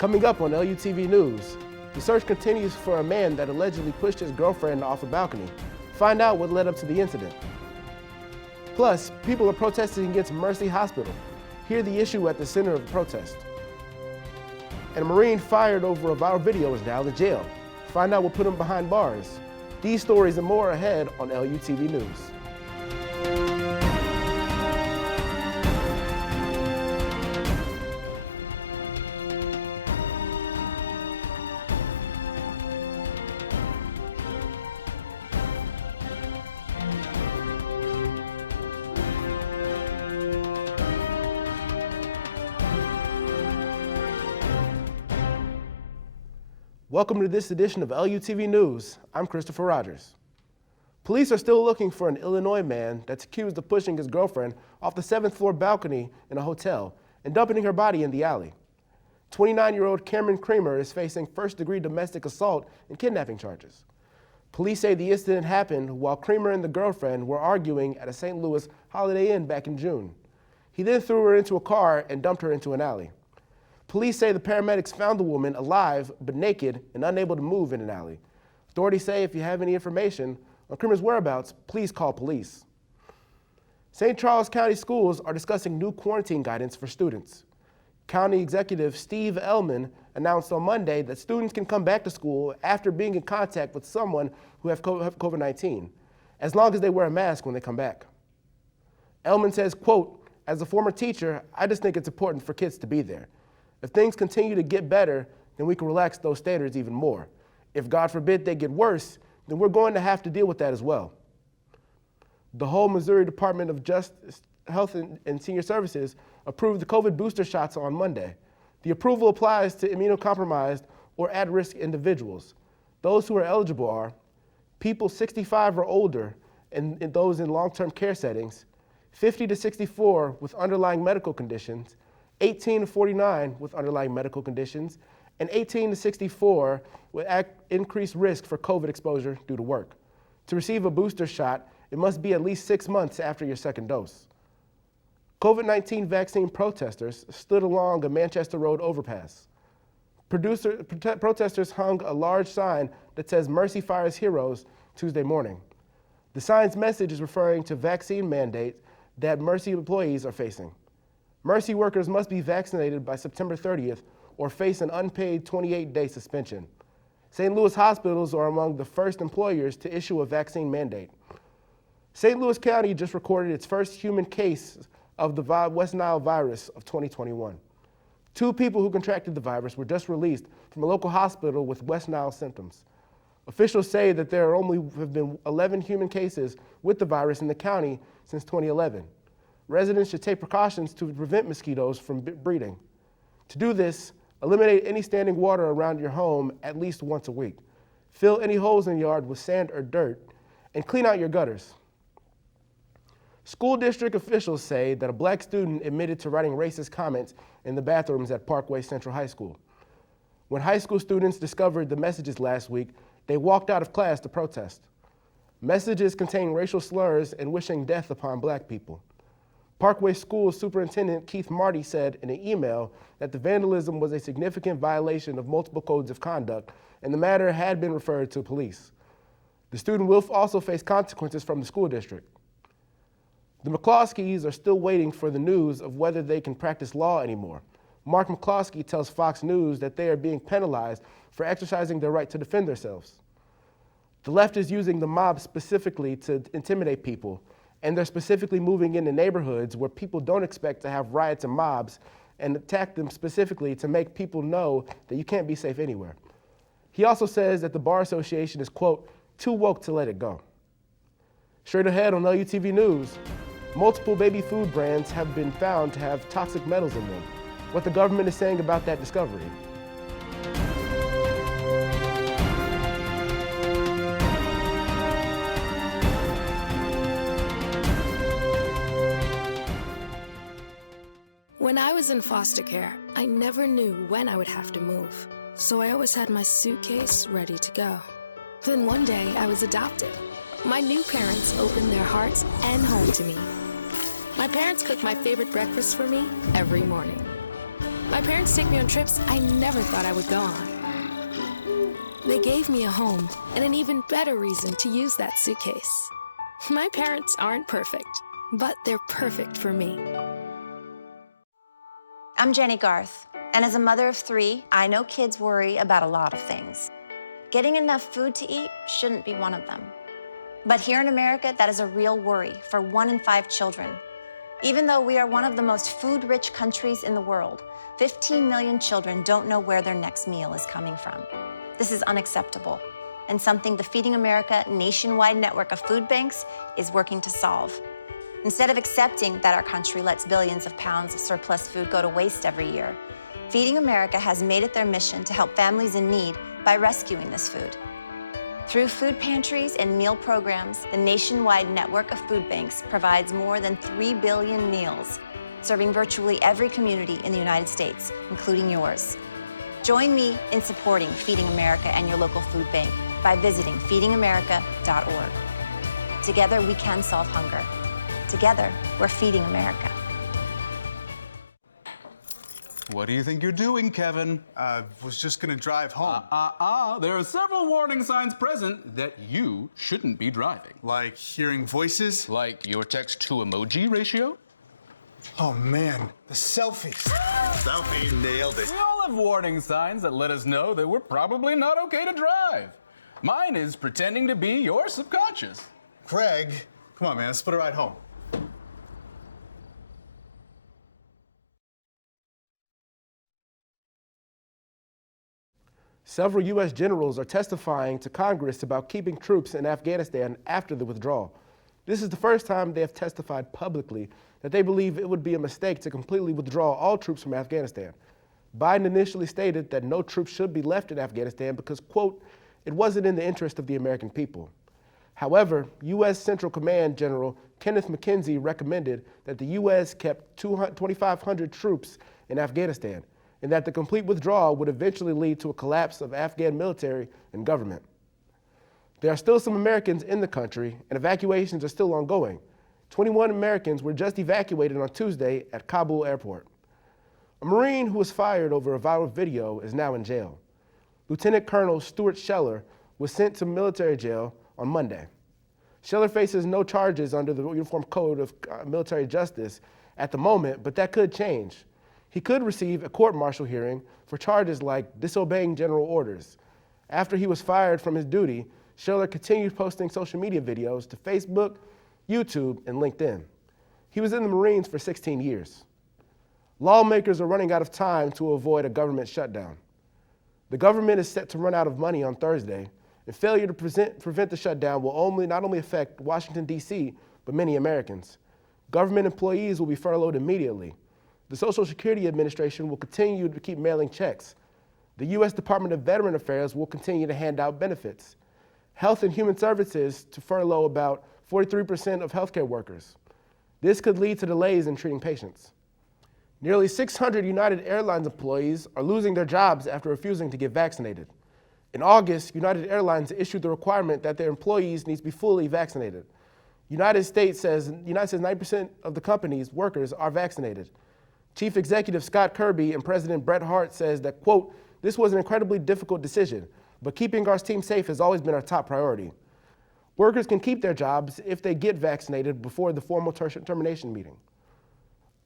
Coming up on LUTV News, the search continues for a man that allegedly pushed his girlfriend off a balcony. Find out what led up to the incident. Plus, people are protesting against Mercy Hospital. Hear the issue at the center of the protest. And a Marine fired over a viral video is now in jail. Find out what put him behind bars. These stories and more ahead on LUTV News. Welcome to this edition of LUTV News. I'm Christopher Rogers. Police are still looking for an Illinois man that's accused of pushing his girlfriend off the 7th floor balcony in a hotel and dumping her body in the alley. 29-year-old Cameron Creamer is facing first-degree domestic assault and kidnapping charges. Police say the incident happened while Creamer and the girlfriend were arguing at a St. Louis Holiday Inn back in June. He then threw her into a car and dumped her into an alley. Police say the paramedics found the woman alive but naked and unable to move in an alley. Authorities say if you have any information on Creamer's whereabouts, please call police. St. Charles County Schools are discussing new quarantine guidance for students. County Executive Steve Ellman announced on Monday that students can come back to school after being in contact with someone who have COVID-19, as long as they wear a mask when they come back. Ellman says, quote, "As a former teacher, I just think it's important for kids to be there. If things continue to get better, then we can relax those standards even more. If, God forbid, they get worse, then we're going to have to deal with that as well." The whole Missouri Department of Justice, Health and Senior Services approved the COVID booster shots on Monday. The approval applies to immunocompromised or at-risk individuals. Those who are eligible are people 65 or older and those in long-term care settings, 50 to 64 with underlying medical conditions, 18 to 49 with underlying medical conditions, and 18 to 64 with increased risk for COVID exposure due to work. To receive a booster shot, it must be at least 6 months after your second dose. COVID-19 vaccine protesters stood along a Manchester Road overpass. Protesters hung a large sign that says "Mercy Fires Heroes" Tuesday morning. The sign's message is referring to vaccine mandates that Mercy employees are facing. Mercy workers must be vaccinated by September 30th or face an unpaid 28-day suspension. St. Louis hospitals are among the first employers to issue a vaccine mandate. St. Louis County just recorded its first human case of the West Nile virus of 2021. 2 people who contracted the virus were just released from a local hospital with West Nile symptoms. Officials say that there have been 11 human cases with the virus in the county since 2011. Residents should take precautions to prevent mosquitoes from breeding. To do this, eliminate any standing water around your home at least once a week. Fill any holes in the yard with sand or dirt, and clean out your gutters. School district officials say that a black student admitted to writing racist comments in the bathrooms at Parkway Central High School. When high school students discovered the messages last week, they walked out of class to protest. Messages contain racial slurs and wishing death upon black people. Parkway School Superintendent Keith Marty said in an email that the vandalism was a significant violation of multiple codes of conduct, and the matter had been referred to police. The student will also face consequences from the school district. The McCloskeys are still waiting for the news of whether they can practice law anymore. Mark McCloskey tells Fox News that they are being penalized for exercising their right to defend themselves. The left is using the mob specifically to intimidate people, and they're specifically moving into neighborhoods where people don't expect to have riots and mobs and attack them specifically to make people know that you can't be safe anywhere. He also says that the Bar Association is, quote, "too woke to let it go." Straight ahead on LUTV News, multiple baby food brands have been found to have toxic metals in them. What the government is saying about that discovery. When I was in foster care, I never knew when I would have to move, so I always had my suitcase ready to go. Then one day, I was adopted. My new parents opened their hearts and home to me. My parents cook my favorite breakfast for me every morning. My parents take me on trips I never thought I would go on. They gave me a home and an even better reason to use that suitcase. My parents aren't perfect, but they're perfect for me. I'm Jenny Garth, and as a mother of 3, I know kids worry about a lot of things. Getting enough food to eat shouldn't be one of them. But here in America, that is a real worry for 1 in 5 children. Even though we are one of the most food-rich countries in the world, 15 million children don't know where their next meal is coming from. This is unacceptable, and something the Feeding America nationwide network of food banks is working to solve. Instead of accepting that our country lets billions of pounds of surplus food go to waste every year, Feeding America has made it their mission to help families in need by rescuing this food. Through food pantries and meal programs, the nationwide network of food banks provides more than 3 billion meals, serving virtually every community in the United States, including yours. Join me in supporting Feeding America and your local food bank by visiting feedingamerica.org. Together, we can solve hunger. Together, we're feeding America. What do you think you're doing, Kevin? Was just gonna drive home. There are several warning signs present that you shouldn't be driving. Like hearing voices? Like your text-to-emoji ratio? Oh man, the selfies. Selfie, nailed it. We all have warning signs that let us know that we're probably not okay to drive. Mine is pretending to be your subconscious. Craig, come on man, let's put a ride home. Several U.S. generals are testifying to Congress about keeping troops in Afghanistan after the withdrawal. This is the first time they have testified publicly that they believe it would be a mistake to completely withdraw all troops from Afghanistan. Biden initially stated that no troops should be left in Afghanistan because, quote, it wasn't in the interest of the American people. However, U.S. Central Command General Kenneth McKenzie recommended that the U.S. kept 2,500 troops in Afghanistan, and that the complete withdrawal would eventually lead to a collapse of Afghan military and government. There are still some Americans in the country, and evacuations are still ongoing. 21 Americans were just evacuated on Tuesday at Kabul airport. A Marine who was fired over a viral video is now in jail. Lieutenant Colonel Stuart Scheller was sent to military jail on Monday. Scheller faces no charges under the Uniform Code of Military Justice at the moment, but that could change. He could receive a court-martial hearing for charges like disobeying general orders. After he was fired from his duty, Scheller continued posting social media videos to Facebook, YouTube, and LinkedIn. He was in the Marines for 16 years. Lawmakers are running out of time to avoid a government shutdown. The government is set to run out of money on Thursday, and failure to prevent the shutdown will not only affect Washington, D.C., but many Americans. Government employees will be furloughed immediately. The Social Security Administration will continue to keep mailing checks. The U.S. Department of Veteran Affairs will continue to hand out benefits. Health and Human Services to furlough about 43% of healthcare workers. This could lead to delays in treating patients. Nearly 600 United Airlines employees are losing their jobs after refusing to get vaccinated. In August, United Airlines issued the requirement that their employees need to be fully vaccinated. United States says 90% of the company's workers are vaccinated. Chief Executive Scott Kirby and President Bret Hart says that, quote, this was an incredibly difficult decision, but keeping our team safe has always been our top priority. Workers can keep their jobs if they get vaccinated before the formal termination meeting.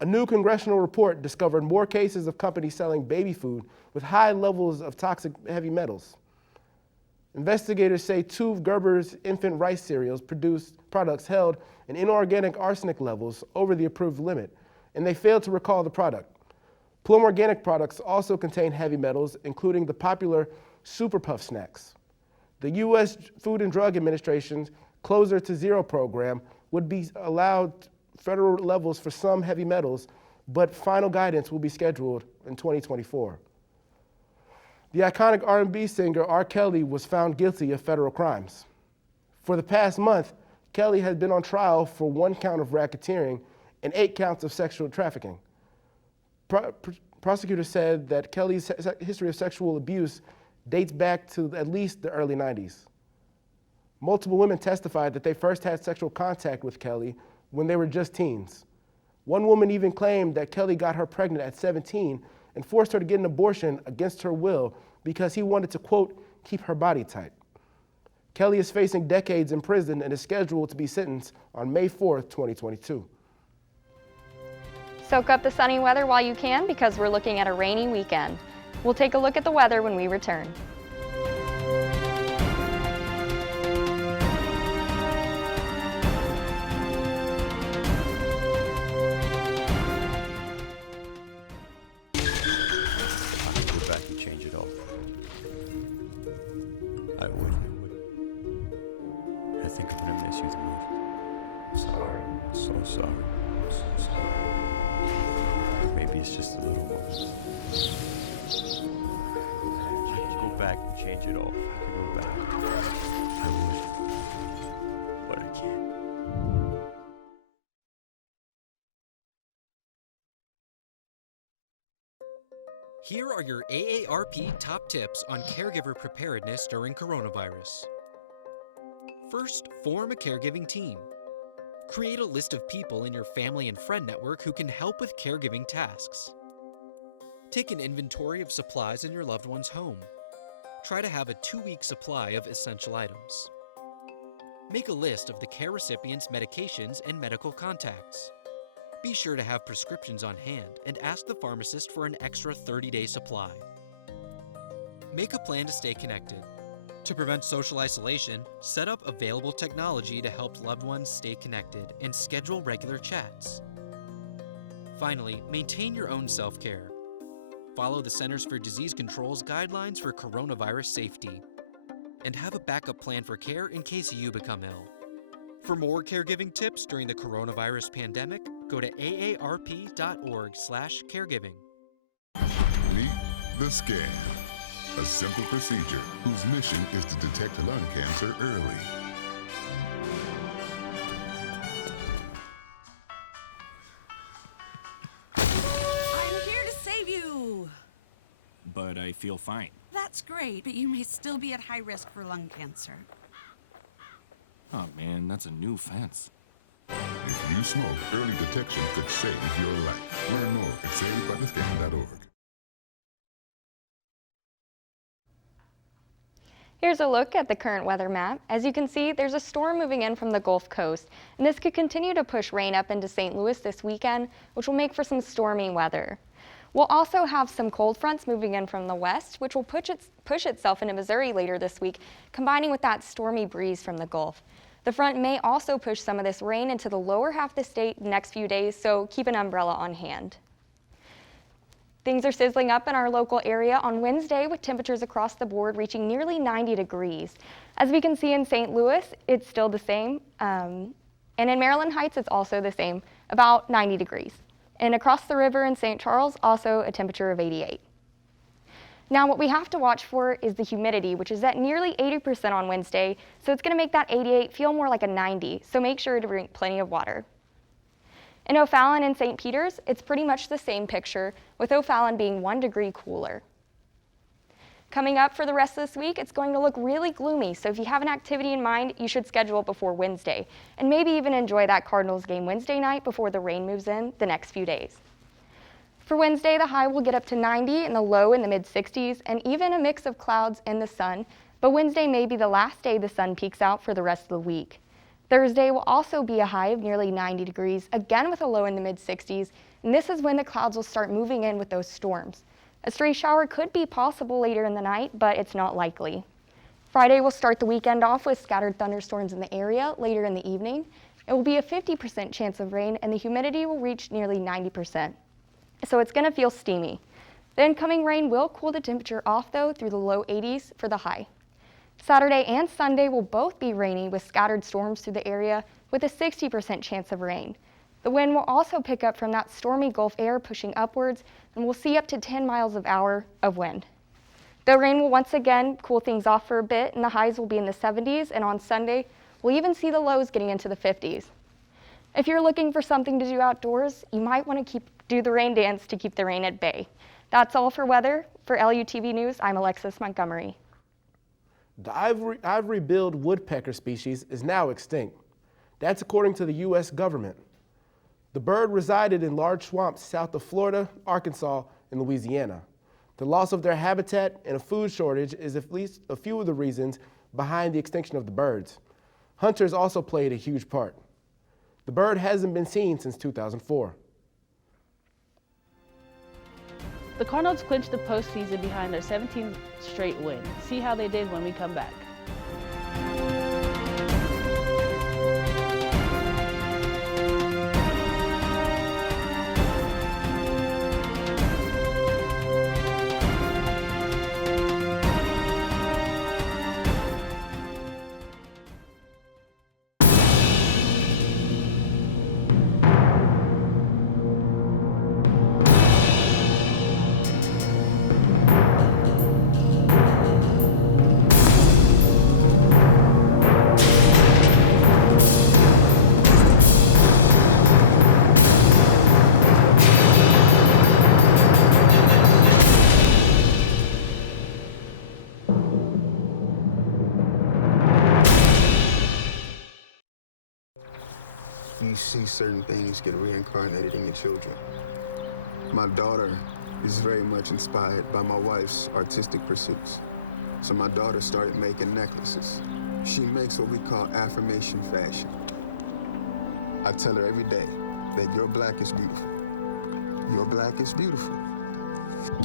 A new congressional report discovered more cases of companies selling baby food with high levels of toxic heavy metals. Investigators say 2 of Gerber's infant rice cereals produced products held in inorganic arsenic levels over the approved limit, and they failed to recall the product. Plum Organic products also contain heavy metals, including the popular Super Puff snacks. The U.S. Food and Drug Administration's Closer to Zero program would be allowed federal levels for some heavy metals, but final guidance will be scheduled in 2024. The iconic R&B singer R. Kelly was found guilty of federal crimes. For the past month, Kelly has been on trial for 1 count of racketeering and 8 counts of sexual trafficking. Prosecutors said that Kelly's history of sexual abuse dates back to at least the early 90s. Multiple women testified that they first had sexual contact with Kelly when they were just teens. One woman even claimed that Kelly got her pregnant at 17 and forced her to get an abortion against her will because he wanted to, quote, keep her body tight. Kelly is facing decades in prison and is scheduled to be sentenced on May 4th, 2022. Soak up the sunny weather while you can because we're looking at a rainy weekend. We'll take a look at the weather when we return. It's just a little more. I could go back and change it all. I could go back. I would. But I can't. Here are your AARP top tips on caregiver preparedness during coronavirus. First, form a caregiving team. Create a list of people in your family and friend network who can help with caregiving tasks. Take an inventory of supplies in your loved one's home. Try to have a 2-week supply of essential items. Make a list of the care recipient's medications and medical contacts. Be sure to have prescriptions on hand and ask the pharmacist for an extra 30-day supply. Make a plan to stay connected. To prevent social isolation, set up available technology to help loved ones stay connected and schedule regular chats. Finally, maintain your own self-care. Follow the Centers for Disease Control's guidelines for coronavirus safety. And have a backup plan for care in case you become ill. For more caregiving tips during the coronavirus pandemic, go to aarp.org/caregiving. Meet the scan. A simple procedure whose mission is to detect lung cancer early. I'm here to save you! But I feel fine. That's great, but you may still be at high risk for lung cancer. Oh man, that's a new fence. If you smoke, early detection could save your life. Learn more at savebythescan.org. Here's a look at the current weather map. As you can see, there's a storm moving in from the Gulf Coast, and this could continue to push rain up into St. Louis this weekend, which will make for some stormy weather. We'll also have some cold fronts moving in from the west, which will push itself into Missouri later this week, combining with that stormy breeze from the Gulf. The front may also push some of this rain into the lower half of the state the next few days, so keep an umbrella on hand. Things are sizzling up in our local area on Wednesday with temperatures across the board reaching nearly 90 degrees. As we can see in St. Louis, it's still the same. And in Maryland Heights, it's also the same, about 90 degrees. And across the river in St. Charles, also a temperature of 88. Now what we have to watch for is the humidity, which is at nearly 80% on Wednesday, so it's going to make that 88 feel more like a 90, so make sure to drink plenty of water. In O'Fallon and St. Peter's, it's pretty much the same picture, with O'Fallon being 1 degree cooler. Coming up for the rest of this week, it's going to look really gloomy, so if you have an activity in mind, you should schedule it before Wednesday, and maybe even enjoy that Cardinals game Wednesday night before the rain moves in the next few days. For Wednesday, the high will get up to 90 and the low in the mid-60s, and even a mix of clouds and the sun, but Wednesday may be the last day the sun peaks out for the rest of the week. Thursday will also be a high of nearly 90 degrees, again with a low in the mid-60s, and this is when the clouds will start moving in with those storms. A stray shower could be possible later in the night, but it's not likely. Friday will start the weekend off with scattered thunderstorms in the area later in the evening. It will be a 50% chance of rain, and the humidity will reach nearly 90%. So it's going to feel steamy. The incoming rain will cool the temperature off, though, through the low 80s for the high. Saturday and Sunday will both be rainy with scattered storms through the area with a 60% chance of rain. The wind will also pick up from that stormy Gulf air pushing upwards, and we'll see up to 10 miles an hour of wind. The rain will once again cool things off for a bit, and the highs will be in the 70s, and on Sunday, we'll even see the lows getting into the 50s. If you're looking for something to do outdoors, you might want to do the rain dance to keep the rain at bay. That's all for weather. For LUTV News, I'm Alexis Montgomery. The ivory-billed woodpecker species is now extinct. That's according to the U.S. government. The bird resided in large swamps south of Florida, Arkansas, in Louisiana. The loss of their habitat and a food shortage is at least a few of the reasons behind the extinction of the birds. Hunters also played a huge part. The bird hasn't been seen since 2004. The Cardinals clinched the postseason behind their 17th straight win. See how they did when we come back. You see certain things get reincarnated in your children. My daughter is very much inspired by my wife's artistic pursuits. So my daughter started making necklaces. She makes what we call affirmation fashion. I tell her every day that your black is beautiful. Your black is beautiful.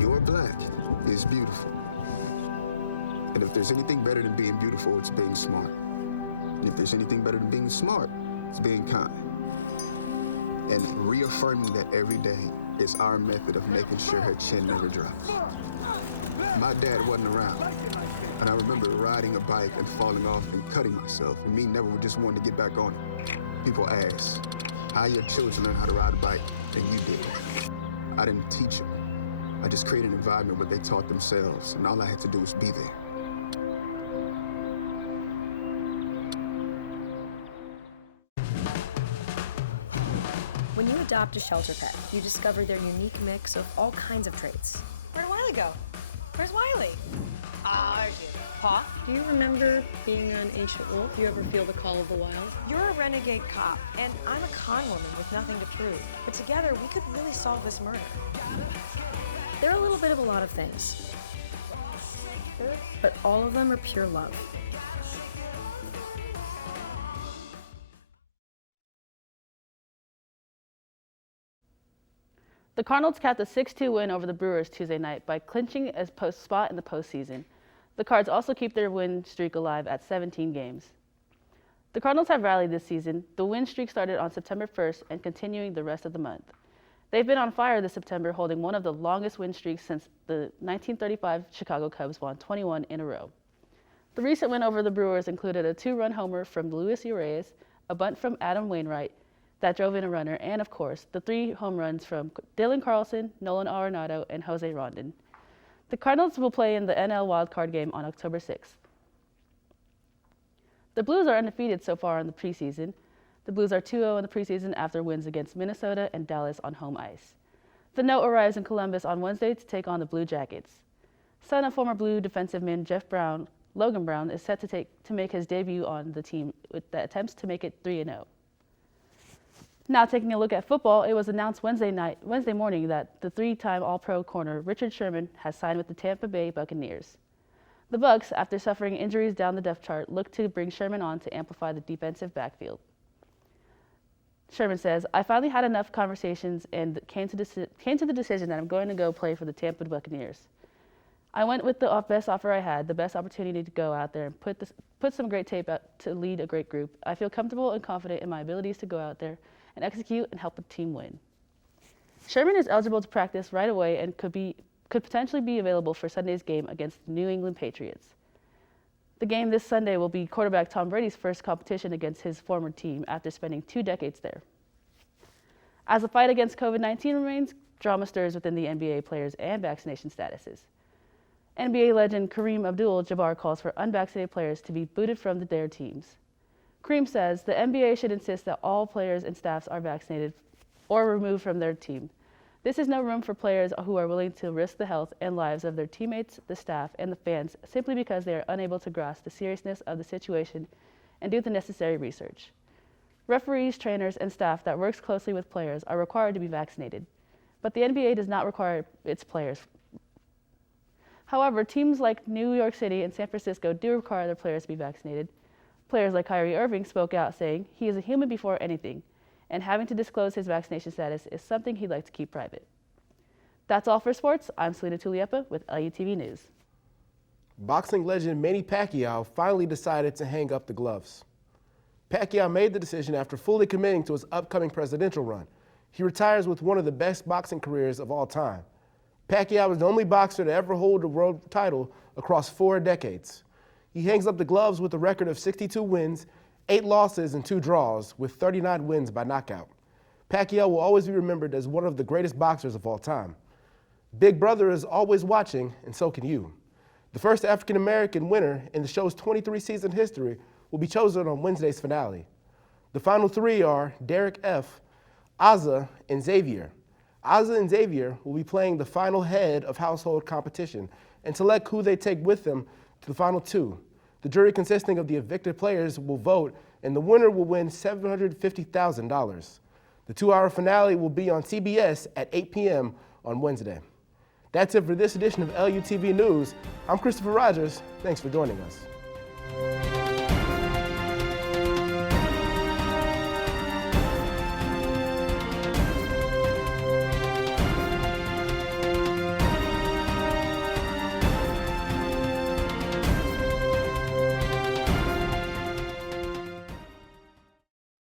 Your black is beautiful. And if there's anything better than being beautiful, it's being smart. And if there's anything better than being smart, it's being kind. And reaffirming that every day is our method of making sure her chin never drops. My dad wasn't around, and I remember riding a bike and falling off and cutting myself, and me never just wanted to get back on it. People ask, how your children learn how to ride a bike, and you did. I didn't teach them. I just created an environment where they taught themselves, and all I had to do was be there. When you adopt a shelter pet, you discover their unique mix of all kinds of traits. Where'd Wiley go? Where's Wiley? Ah, there she is. Paw? Do you remember being an ancient wolf? Do you ever feel the call of the wild? You're a renegade cop, and I'm a con woman with nothing to prove. But together, we could really solve this murder. They're a little bit of a lot of things, but all of them are pure love. The Cardinals capped a 6-2 win over the Brewers Tuesday night by clinching a spot in the postseason. The Cards also keep their win streak alive at 17 games. The Cardinals have rallied this season. The win streak started on September 1st and continuing the rest of the month. They've been on fire this September, holding one of the longest win streaks since the 1935 Chicago Cubs won 21 in a row. The recent win over the Brewers included a 2-run homer from Luis Urias, a bunt from Adam Wainwright that drove in a runner, and of course, the 3 home runs from Dylan Carlson, Nolan Arenado, and Jose Rondon. The Cardinals will play in the NL wildcard game on October 6th. The Blues are undefeated so far in the preseason. The Blues are 2-0 in the preseason after wins against Minnesota and Dallas on home ice. The note arrives in Columbus on Wednesday to take on the Blue Jackets. Son of former Blue defensive man Logan Brown is set to make his debut on the team with the attempts to make it 3-0. Now taking a look at football, it was announced Wednesday morning that the 3-time All-Pro corner Richard Sherman has signed with the Tampa Bay Buccaneers. The Bucs, after suffering injuries down the depth chart, look to bring Sherman on to amplify the defensive backfield. Sherman says, "I finally had enough conversations and came to the decision that I'm going to go play for the Tampa Buccaneers. I went with the best offer I had, the best opportunity to go out there and put some great tape out to lead a great group. I feel comfortable and confident in my abilities to go out there and execute and help the team win." Sherman is eligible to practice right away and could potentially be available for Sunday's game against the New England Patriots. The game this Sunday will be quarterback Tom Brady's first competition against his former team after spending 2 decades there. As the fight against COVID-19 remains, drama stirs within the NBA players and vaccination statuses. NBA legend Kareem Abdul-Jabbar calls for unvaccinated players to be booted from their teams. Kareem says the NBA should insist that all players and staffs are vaccinated or removed from their team. This is no room for players who are willing to risk the health and lives of their teammates, the staff, and the fans simply because they are unable to grasp the seriousness of the situation and do the necessary research. Referees, trainers, and staff that works closely with players are required to be vaccinated. but the NBA does not require its players. However, teams like New York City and San Francisco do require their players to be vaccinated. Players like Kyrie Irving spoke out saying he is a human before anything, and having to disclose his vaccination status is something he'd like to keep private. That's all for sports. I'm Selena Tuliepa with LUTV News. Boxing legend Manny Pacquiao finally decided to hang up the gloves. Pacquiao made the decision after fully committing to his upcoming presidential run. He retires with one of the best boxing careers of all time. Pacquiao is the only boxer to ever hold a world title across 4 decades. He hangs up the gloves with a record of 62 wins, 8 losses, and 2 draws, with 39 wins by knockout. Pacquiao will always be remembered as one of the greatest boxers of all time. Big Brother is always watching, and so can you. The first African-American winner in the show's 23-season history will be chosen on Wednesday's finale. The final 3 are Derek F., Azza, and Xavier. Azza and Xavier will be playing the final head of household competition and select who they take with them to the final 2. The jury consisting of the evicted players will vote, and the winner will win $750,000. The 2-hour finale will be on CBS at 8 p.m. on Wednesday. That's it for this edition of LUTV News. I'm Christopher Rogers. Thanks for joining us.